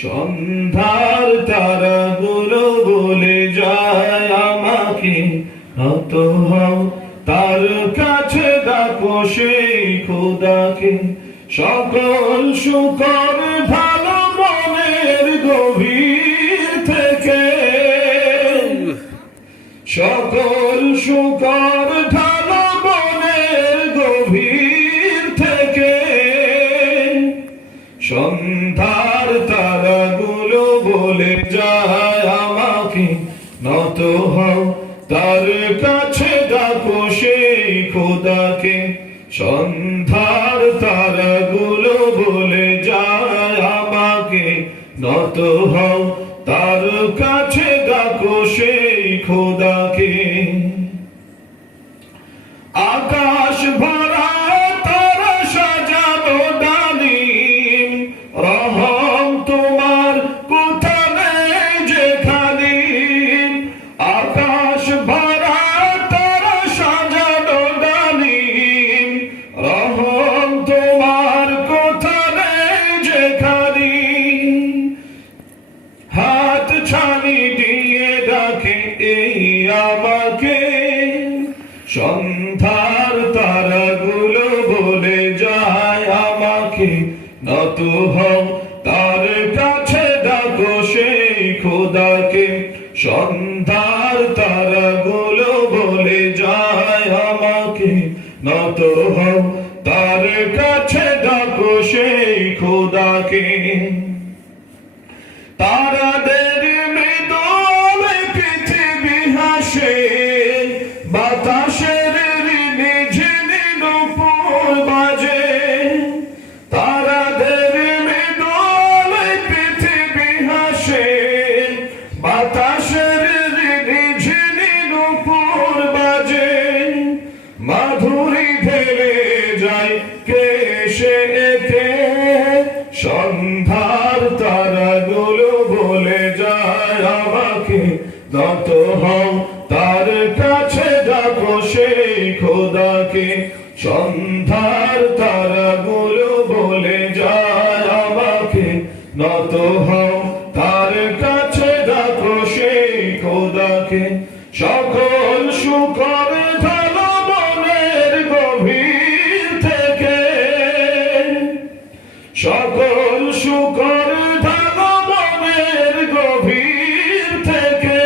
সন্ধ্যার তারাগুলো বলে যায় আমাকে, নত হও তার কাছে, ডাকো সেই খোদাকে। সকল শুকর ভালো মনের গভীর থেকে, সকল শুকর ঢালো মনের গভীর থেকে। সন্ধ্যার তারাগুলো বলে যায় আমাকে, নত হও তার কাছে, ডাকো সেই খোদাকে। সন্ধ্যার তারাগুলো বলে যায় আমাকে, নত হও তার কাছে, ডাকো সেই খোদাকে। আকাশ ভরা তারা সাজানো ডালিম, রহম তোমার কোথা নেই যেখানে। আকাশ ভরা তারা সাজানো ডালিম, রহম তোমার কোথা নেই যেখানে। হাত ছানি দিয়ে ডাকে এই আমাকে, সন্ধ্যার তারাগুলো বলে যায় আমাকে, নত হও তার কাছে, ডাকো সেই খোদাকে। সন্ধ্যার তারাগুলো বলে যায় আমাকে, নত হও তার কাছে, ডাকো সেই খোদাকে। তারাদের মৃদুল পৃথিবী হাসে, বাতাসের ঝিনি নূপুর বাজে। তারাদের মৃদুল পৃথিবী হাসে, বাতাসের ঝিনি নূপুর বাজে। মাধুরী ঢেলে যায় কে সে একে, সন্ধ্যার তারাগুলো বলে যায় আমাকে, নত হও তার কাছে, ডাকো সেই খোদাকে। সন্ধ্যার তারাগুলো বলে যায় আমাকে, নত হও তার কাছে, ডাকো সেই খোদাকে। সকল শুকর ঢালো মনের গভীর থেকে, সকল শুকর ঢালো মনের গভীর থেকে।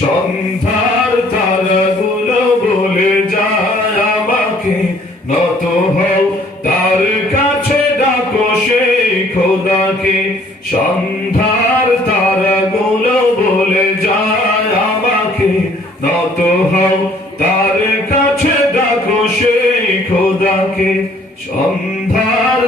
সন্ধ্যার তারাগুলো বলে যায় আমাকে, নত হও তার কাছে, ডাকো সেই খোদাকে। সন্ধ্যার তারাগুলো বলে যায় আমাকে, নত হও তার কাছে, ডাকো সেই খোদাকে। সন্ধ্যার